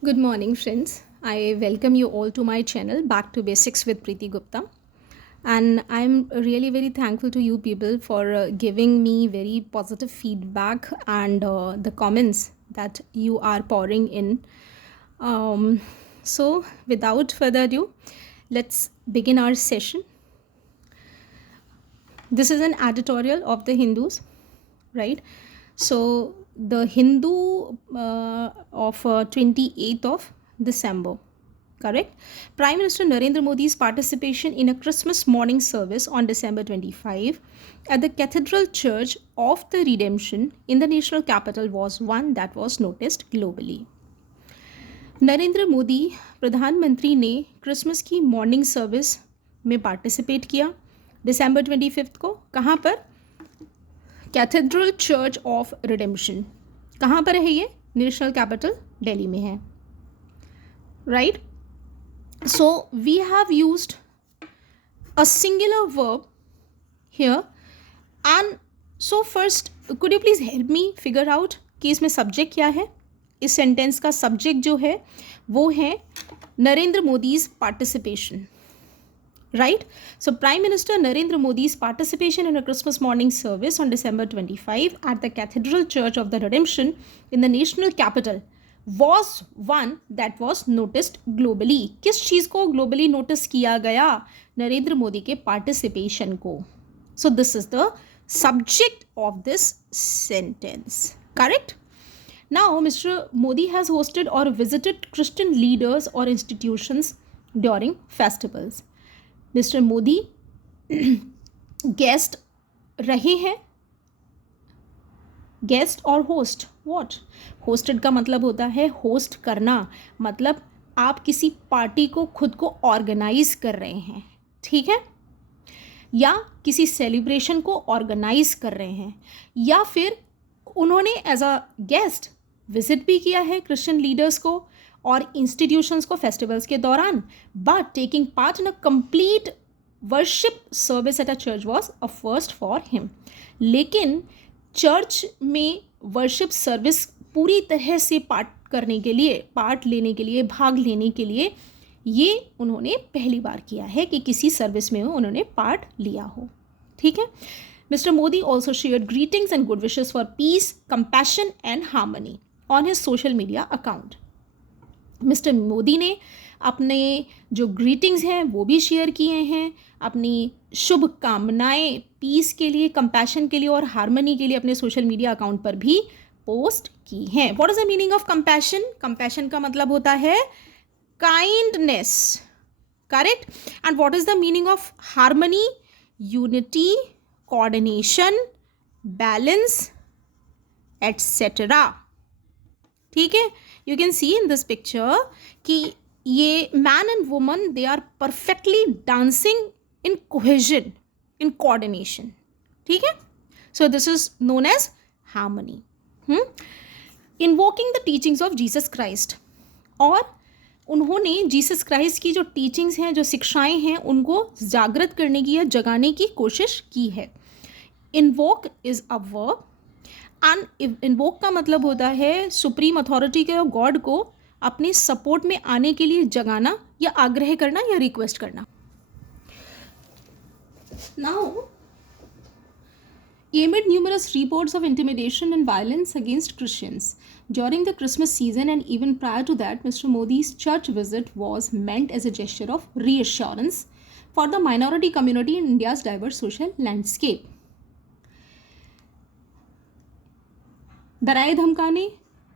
Good morning, friends. I welcome you all to my channel, Back to Basics with Preeti Gupta. And I'm really very thankful to you people for giving me very positive feedback and the comments that you are pouring in. So, without further ado, let's begin our session. This is an editorial of the Hindus, right? So the Hindu of 28th of December, correct? Prime Minister Narendra Modi's participation in a Christmas morning service on December 25 at the Cathedral Church of the Redemption in the national capital was one that was noticed globally. Narendra Modi प्रधानमंत्री ने Christmas की morning service में participate किया दिसंबर 25 को। कहाँ पर? Cathedral church of redemption. कहाँ पर है ये? नेशनल कैपिटल दिल्ली में है, right? So we have used a singular verb here and so first could you please help me figure out कि इसमें सब्जेक्ट क्या है? इस सेंटेंस का सब्जेक्ट जो है वो है Narendra Modi's participation, right? So Prime Minister Narendra Modi's participation in a Christmas morning service on December 25 at the Cathedral Church of the Redemption in the national capital was one that was noticed globally. किस चीज़ को globally notice किया गया? नरेंद्र मोदी के participation को. So this is the subject of this sentence, correct? Now Mr. Modi has hosted or visited Christian leaders or institutions during festivals. Mister Modi guest रहे हैं। Guest और host, what? Hosted का मतलब होता है होस्ट करना, मतलब आप किसी पार्टी को खुद को ऑर्गेनाइज कर रहे हैं, ठीक है? या किसी सेलिब्रेशन को ऑर्गेनाइज कर रहे हैं, या फिर उन्होंने एज अ गेस्ट विजिट भी किया है क्रिश्चियन लीडर्स को और इंस्टीट्यूशंस को फेस्टिवल्स के दौरान, but taking part in a complete worship service at a church was a first for him. लेकिन चर्च में वर्शिप सर्विस पूरी तरह से पार्ट लेने के लिए भाग लेने के लिए ये उन्होंने पहली बार किया है कि किसी सर्विस में उन्होंने पार्ट लिया हो, ठीक है? Mister Modi also shared greetings and good wishes for piece, compassion and harmony on his social media account. Mister Modi ने अपने जो ग्रीटिंग्स हैं वो भी शेयर किए हैं, अपनी शुभकामनाएं पीस के लिए, कंपैशन के लिए और हार्मनी के लिए अपने सोशल मीडिया अकाउंट पर भी पोस्ट की हैं। What is the meaning of compassion? Compassion का मतलब होता है kindness, correct? And what is the meaning of harmony? Unity, coordination, balance etcetera, ठीक है? You can see in this picture कि ये man and woman they are perfectly dancing in cohesion, in coordination, ठीक है? So this is known as harmony. Invoking the teachings of Jesus Christ, और उन्होंने Jesus Christ की जो teachings हैं, जो शिक्षाएं हैं, उनको जागृत करने की या जगाने की कोशिश की है। Invoke is a verb and invoke का मतलब होता है सुप्रीम अथॉरिटी के और गॉड को अपने सपोर्ट में आने के लिए जगाना या आग्रह करना या रिक्वेस्ट करना। Now amid numerous reports of intimidation and violence against Christians during the Christmas season and even prior to that, Mr. Modi's church visit was meant as a gesture of reassurance for the minority community in India's diverse social landscape. डराए धमकाने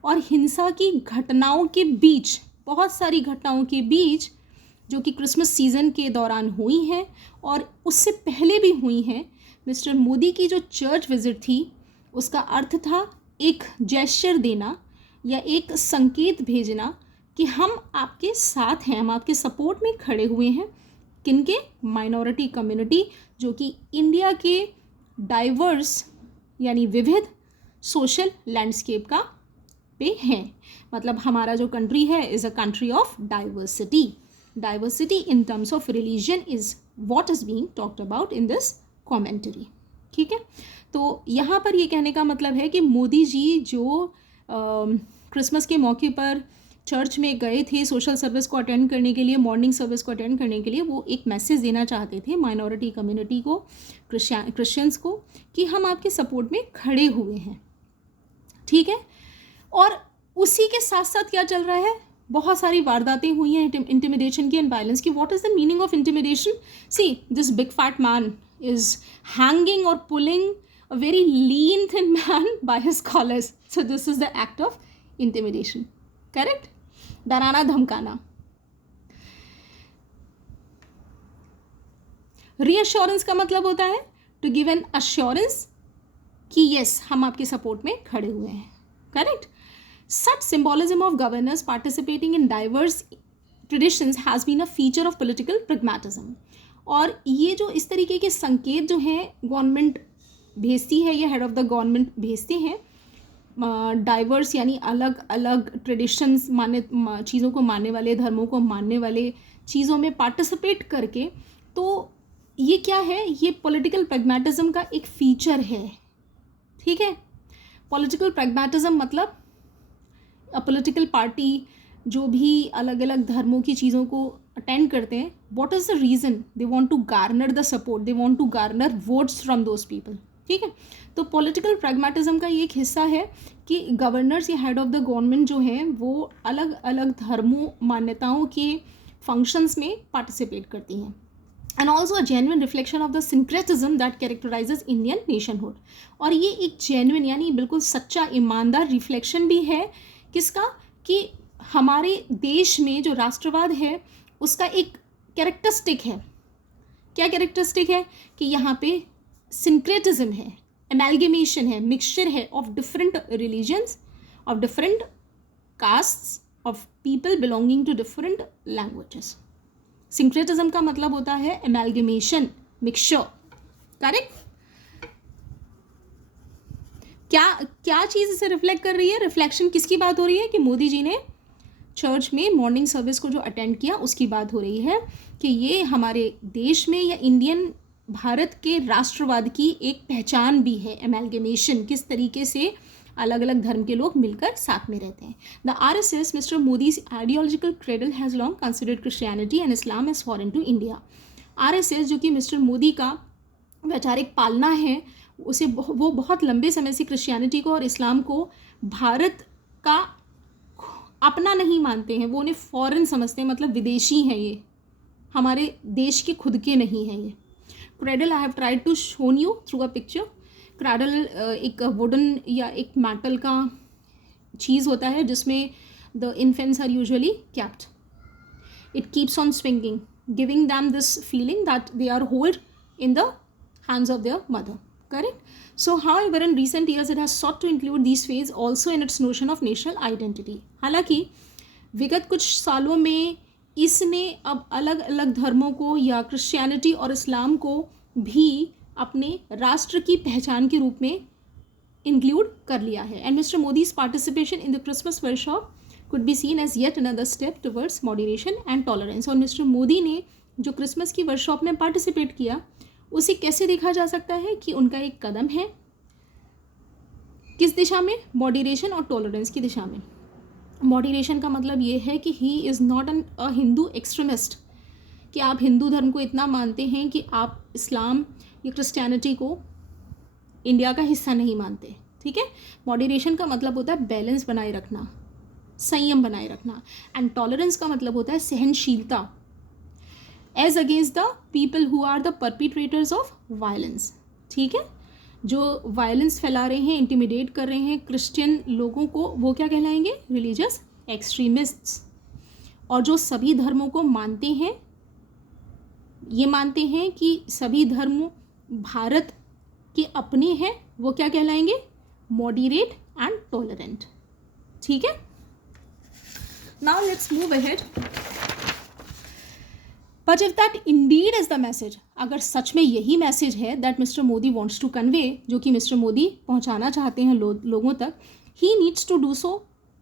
और हिंसा की घटनाओं के बीच, बहुत सारी घटनाओं के बीच जो कि क्रिसमस सीज़न के दौरान हुई हैं और उससे पहले भी हुई हैं, मिस्टर मोदी की जो चर्च विजिट थी उसका अर्थ था एक जेस्चर देना या एक संकेत भेजना कि हम आपके साथ हैं, हम आपके सपोर्ट में खड़े हुए हैं। किनके? माइनॉरिटी कम्युनिटी, जो कि इंडिया के डाइवर्स यानी विविध सोशल लैंडस्केप का पे हैं। मतलब हमारा जो कंट्री है is a country of diversity. Diversity in terms of religion is what is being talked about in this commentary, ठीक है? तो यहाँ पर ये कहने का मतलब है कि मोदी जी जो क्रिसमस के मौके पर चर्च में गए थे सोशल सर्विस को अटेंड करने के लिए, मॉर्निंग सर्विस को अटेंड करने के लिए। वो एक मैसेज देना चाहते थे माइनॉरिटी कम्युनिटी को, क्रिश्चियंस को, कि हम आपके सपोर्ट में खड़े हुए हैं, ठीक है। और उसी के साथ साथ क्या चल रहा है, बहुत सारी वारदातें हुई हैं इंटिमिडेशन की एंड वायलेंस की। What is the meaning of intimidation? See, this big fat man is hanging और pulling a very lean thin man by his collars. So this is the act of intimidation. Correct? डराना धमकाना। Reassurance का मतलब होता है to give an assurance कि yes, हम आपके support में खड़े हुए हैं। Correct? Such symbolism of governors participating in diverse traditions has been a feature of political pragmatism. और ये जो इस तरीके के संकेत जो हैं गवर्नमेंट भेजती है या हेड ऑफ द गवर्नमेंट भेजते हैं, डाइवर्स यानी अलग अलग ट्रेडिशंस माने, चीज़ों को मानने वाले, धर्मों को मानने वाले चीज़ों में पार्टिसिपेट करके, तो ये क्या है, ये पॉलिटिकल प्रैग्मेटिज्म का एक फीचर है, ठीक है। पॉलिटिकल प्रैग्मेटिज्म मतलब अ पॉलिटिकल पार्टी जो भी अलग अलग धर्मों की चीज़ों को अटेंड करते हैं, what is the reason? They want to garner the support, they want to garner votes from those people, ठीक है। तो पॉलिटिकल प्रैग्मेटिज्म का ये एक हिस्सा है कि गवर्नर्स या हेड ऑफ द गवर्नमेंट जो हैं वो अलग अलग धर्मों, मान्यताओं के फंक्शंस में पार्टिसिपेट करती हैं। And also a genuine reflection of the syncretism that characterises Indian nationhood. और ये एक जेन्युइन यानी बिल्कुल सच्चा ईमानदार रिफ्लेक्शन भी है किसका, कि हमारे देश में जो राष्ट्रवाद है उसका एक कैरेक्टरिस्टिक है। क्या कैरेक्टरिस्टिक है? कि यहाँ पे सिंक्रेटिज्म है, एमैल्गेमेशन है, मिक्सचर है of different religions, of different castes, of people belonging to different languages. Syncretism का मतलब होता है एमैल्गेमेशन, मिक्सचर। करेक्ट? क्या चीज़ इसे रिफ्लेक्ट कर रही है? रिफ्लेक्शन किसकी बात हो रही है? कि मोदी जी ने चर्च में मॉर्निंग सर्विस को जो अटेंड किया उसकी बात हो रही है कि ये हमारे देश में या इंडियन भारत के राष्ट्रवाद की एक पहचान भी है, एमैल्गेमेशन, किस तरीके से अलग अलग धर्म के लोग मिलकर साथ में रहते हैं। The RSS, mister Modi's ideological cradle has long considered Christianity and Islam as foreign to India. RSS जो कि मिस्टर मोदी का वैचारिक पालना है, उसे वो बहुत लंबे समय से क्रिश्चियनिटी को और इस्लाम को भारत का अपना नहीं मानते हैं, वो उन्हें फॉरेन समझते हैं, मतलब विदेशी हैं, ये हमारे देश के खुद के नहीं हैं ये। Cradle I have tried to shown you through a picture. Cradle एक वुडन या एक मेटल का चीज़ होता है जिसमें the infants are usually kept. It keeps on swinging, giving them this feeling that they are hold in the hands of their mother. Correct? So, however, in recent years, it has sought to include these faiths also in its notion of national identity. हालांकि विगत कुछ सालों में इसने अब अलग अलग धर्मों को या क्रिश्चियनिटी और इस्लाम को भी अपने राष्ट्र की पहचान के रूप में इंक्लूड कर लिया है. And Mr. Modi's participation in the Christmas workshop could be seen as yet another step towards moderation and tolerance. और मिस्टर मोदी ने जो क्रिसमस की वर्कशॉप में पार्टिसिपेट किया उसे कैसे देखा जा सकता है कि उनका एक कदम है किस दिशा में? मॉडरेशन और टॉलरेंस की दिशा में. मॉडरेशन का मतलब ये है कि he is not a Hindu extremist, कि आप हिंदू धर्म को इतना मानते हैं कि आप इस्लाम या क्रिश्चियनिटी को इंडिया का हिस्सा नहीं मानते. ठीक है. मॉडरेशन का मतलब होता है बैलेंस बनाए रखना, संयम बनाए रखना. एंड टॉलरेंस का मतलब होता है सहनशीलता as against the people who are the perpetrators of violence. ठीक है. जो वायलेंस फैला रहे हैं, इंटिमिडेट कर रहे हैं क्रिश्चियन लोगों को, वो क्या कहलाएंगे? Religious extremists. और जो सभी धर्मों को मानते हैं, ये मानते हैं कि सभी धर्म भारत के अपने हैं, वो क्या कहलाएंगे? Moderate and tolerant. ठीक है. Now let's move ahead. But if that indeed is the message, अगर सच में यही मैसेज है that mister Modi wants to convey, जो कि मिस्टर मोदी पहुंचाना चाहते हैं लोगों तक, he needs to do so,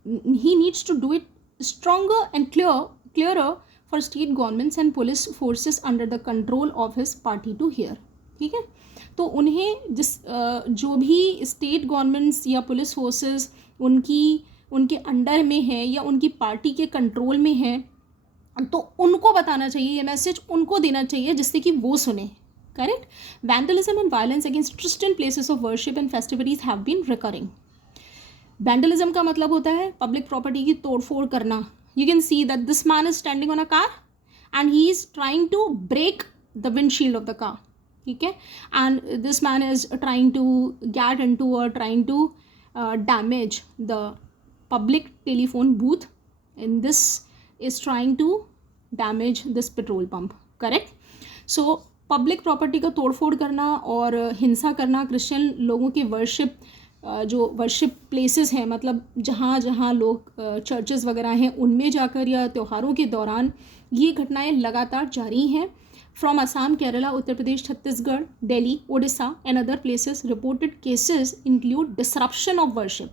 he needs to do it stronger and clearer for state governments and police forces under the control of his party to hear. ठीक है. तो उन्हें जो भी स्टेट गवर्नमेंट्स या पुलिस फोर्सेस उनकी उनके under में है या उनकी पार्टी के कंट्रोल में है, तो उनको बताना चाहिए, ये मैसेज उनको देना चाहिए जिससे कि वो सुने. Correct. Vandalism and violence against Christian places of worship and festivities have been recurring. Vandalism का मतलब होता है पब्लिक प्रॉपर्टी की तोड़फोड़ करना. You can see that this man is standing on a car and he is trying to break the windshield of the car. ठीक है. And this man is trying to get into और trying to damage the public telephone booth, and this is trying to damage this petrol pump. Correct. So public property का तोड़फोड़ करना और हिंसा करना Christian लोगों के वर्शिप जो वर्शिप प्लेसेस हैं, मतलब जहाँ जहाँ लोग चर्चेस वगैरह हैं उनमें जाकर या त्योहारों के दौरान ये घटनाएं लगातार जारी हैं. From Assam, Kerala, Uttar Pradesh, Chhattisgarh, Delhi, Odisha and other places reported cases include disruption of worship.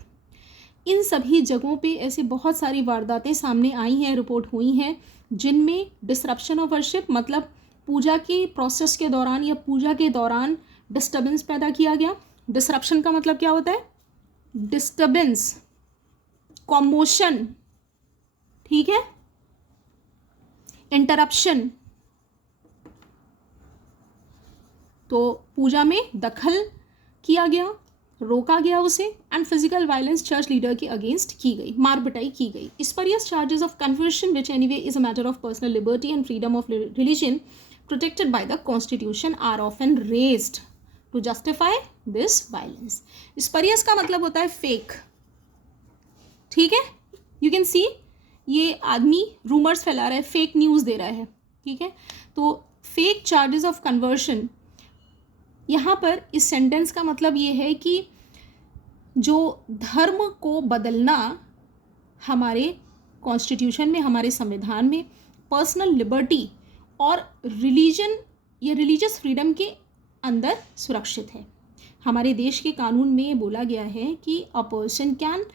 इन सभी जगहों पे ऐसे बहुत सारी वारदातें सामने आई हैं, रिपोर्ट हुई हैं, जिनमें डिसरप्शन ऑफ वर्शिप मतलब पूजा के प्रोसेस के दौरान या पूजा के दौरान डिस्टर्बेंस पैदा किया गया. डिसरप्शन का मतलब क्या होता है? Disturbance, commotion. ठीक है. इंटरप्शन, तो पूजा में दखल किया गया, रोका गया उसे. And physical violence church leader के अगेंस्ट की गई, मार पिटाई की गई. Spurious charges of conversion which anyway is a matter of personal liberty and freedom of religion protected by the constitution are often raised to justify this violence. Spurious का मतलब होता है फेक. ठीक है. यू कैन सी ये आदमी rumours फैला रहा है, फेक न्यूज़ दे रहा है. ठीक है. तो फेक चार्जेस ऑफ कन्वर्शन, यहाँ पर इस सेंटेंस का मतलब ये है कि जो धर्म को बदलना हमारे कॉन्स्टिट्यूशन में, हमारे संविधान में पर्सनल लिबर्टी और रिलीजन या रिलीजियस फ्रीडम के अंदर सुरक्षित है. हमारे देश के कानून में बोला गया है कि a person can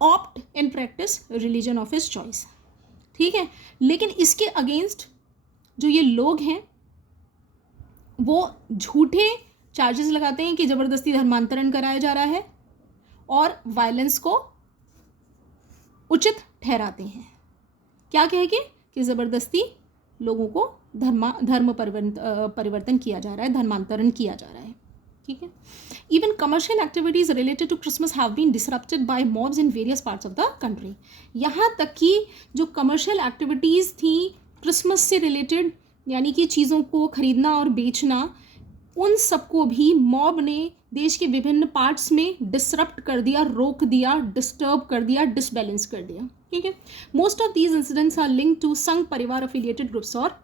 opt in practice religion of his choice. ठीक है. लेकिन इसके अगेंस्ट जो ये लोग हैं वो झूठे चार्जेस लगाते हैं कि ज़बरदस्ती धर्मांतरण कराया जा रहा है और वायलेंस को उचित ठहराते हैं. क्या कह के कि ज़बरदस्ती लोगों को धर्म परिवर्तन किया जा रहा है, धर्मांतरण किया जा रहा है. ठीक है. Even commercial activities related to Christmas have been disrupted by mobs in various parts of the country. यहाँ तक कि जो कमर्शियल एक्टिविटीज़ थी क्रिसमस से रिलेटेड, यानी कि चीज़ों को खरीदना और बेचना, उन सबको भी मॉब ने देश के विभिन्न पार्ट्स में डिसरप्ट कर दिया, रोक दिया, डिस्टर्ब कर दिया, डिसबैलेंस कर दिया. ठीक है. Most of these incidents are linked to Sangh Parivar affiliated groups और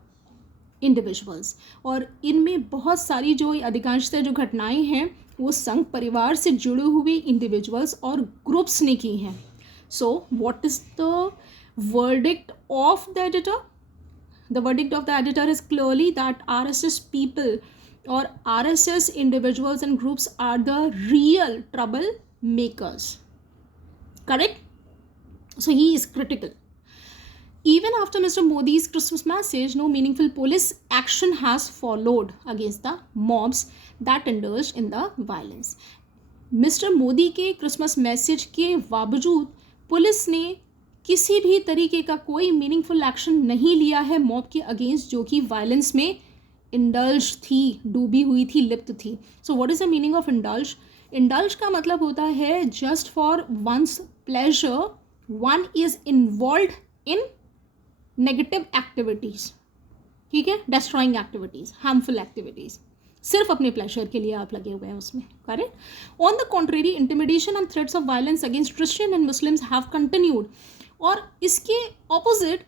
इंडिविजुअल्स. और इनमें बहुत सारी जो अधिकांशतः जो घटनाएं हैं वो संघ परिवार से जुड़े हुए इंडिविजुअल्स और ग्रुप्स ने की हैं. So what is the verdict of the editor? The verdict of the editor is clearly that RSS people or RSS individuals and groups are the real trouble makers. Correct? So he is critical. Even after Mr. Modi's Christmas message, no meaningful police action has followed against the mobs that indulged in the violence. Mr. Modi के Christmas message के बावजूद police ने किसी भी तरीके का कोई meaningful action नहीं लिया है मॉब के अगेंस्ट, जो कि वायलेंस में इंडल्ज थी, डूबी हुई थी, लिप्त थी. So what is the meaning of indulge? Indulge का मतलब होता है just for one's pleasure one is involve in negative activities. ठीक है. डिस्ट्रॉइंग एक्टिविटीज़, हार्मफुल एक्टिविटीज़, सिर्फ अपने प्लेजर के लिए आप लगे हुए हैं उसमें. Correct. On the contrary, intimidation and threats of violence against Christian and Muslims have continued. और इसके ऑपोजिट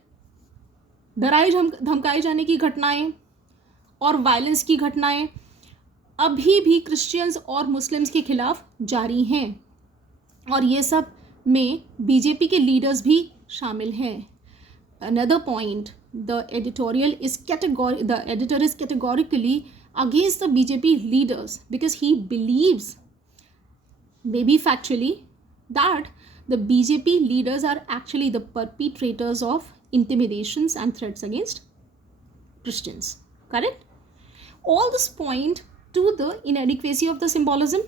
डराए धमकाए जाने की घटनाएं और वायलेंस की घटनाएं अभी भी क्रिश्चियंस और मुस्लिम्स के खिलाफ जारी हैं. और ये सब में बीजेपी के लीडर्स भी शामिल हैं. Another point, the editor is categorically against the BJP leaders because he believes, maybe factually, that the BJP leaders are actually the perpetrators of intimidations and threats against Christians. Correct? All this point to the inadequacy of the symbolism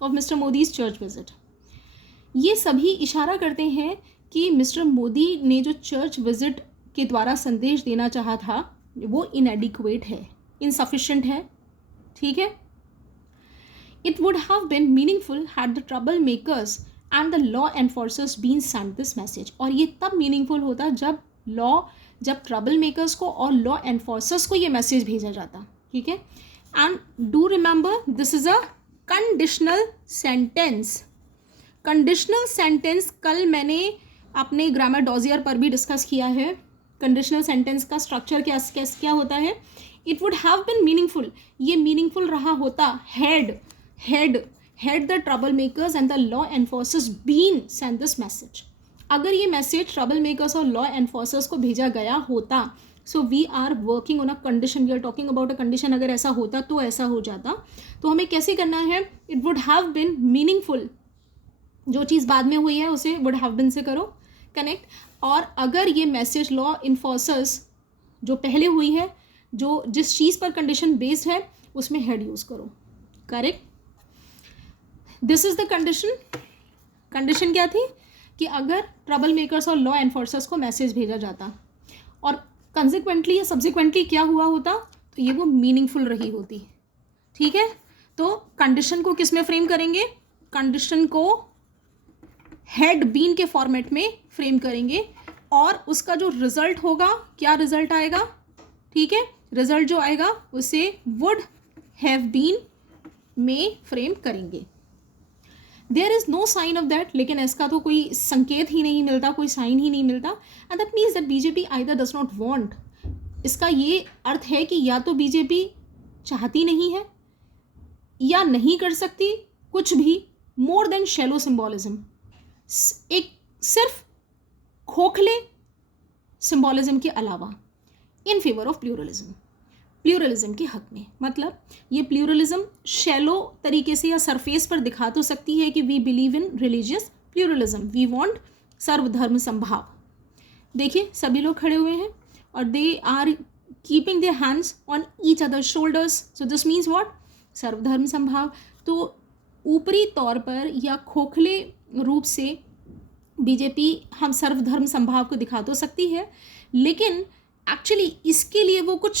of Mr. Modi's church visit. ये सभी इशारा करते हैं कि mister Modi ने जो church visit के द्वारा संदेश देना चाहा था वो इनएडिक्वेट है, इनसफिशिएंट है, ठीक है। It would have been meaningful had the troublemakers and the law enforcers been sent this message. और ये तब मीनिंगफुल होता जब ट्रबल मेकर्स को और लॉ एनफोर्सर्स को ये मैसेज भेजा जाता, ठीक है। And do remember this is a conditional sentence. Conditional sentence कल मैंने अपने ग्रामर डॉजियर पर भी डिस्कस किया है। कंडीशनल सेंटेंस का स्ट्रक्चर क्या होता है। It would have been meaningful, ये मीनिंगफुल रहा होता had the troublemakers and the law enforcers been sent this message। अगर ये मैसेज ट्रबल मेकर्स और लॉ एनफोर्सर्स को भेजा गया होता, so we are working on a condition, we are talking about a condition, अगर ऐसा होता तो ऐसा हो जाता। तो हमें कैसे करना है, it would have been meaningful, जो चीज़ बाद में हुई है उसे वुड हैव बिन से करो कनेक्ट। और अगर ये मैसेज लॉ इन्फोर्सर्स जो पहले हुई है, जो जिस चीज़ पर कंडीशन बेस्ड है, उसमें हेड यूज़ करो, correct. This is the condition. Condition क्या थी कि अगर ट्रबल मेकर्स और लॉ एनफोर्सर्स को मैसेज भेजा जाता और कंसिक्वेंटली या सब्सिक्वेंटली क्या हुआ होता, तो ये वो मीनिंगफुल रही होती, ठीक है। तो कंडीशन को किस में फ्रेम करेंगे, कंडीशन को हेड बीन के फॉर्मेट में फ्रेम करेंगे और उसका जो रिजल्ट होगा, क्या रिजल्ट आएगा, ठीक है, रिजल्ट जो आएगा उसे वुड हैव बीन में फ्रेम करेंगे। There is no sign of that, लेकिन इसका तो कोई संकेत ही नहीं मिलता, कोई साइन ही नहीं मिलता। And that means that BJP either does not want, इसका ये अर्थ है कि या तो बीजेपी चाहती नहीं है या नहीं कर सकती कुछ भी मोर देन शैलो सिंबॉलिज्म, एक सिर्फ खोखले सिंबॉलिज्म के अलावा, in favour of pluralism, pluralism के हक में। मतलब ये प्लूरलिज्म शैलो तरीके से या सरफेस पर दिखा तो सकती है कि we believe in religious pluralism, we want सर्वधर्म संभाव। देखिए सभी लोग खड़े हुए हैं और they are keeping their hands on each other shoulders, so this means what, सर्वधर्म संभाव। तो ऊपरी तौर पर या खोखले रूप से बीजेपी हम सर्वधर्म संभाव को दिखा तो सकती है, लेकिन एक्चुअली इसके लिए वो कुछ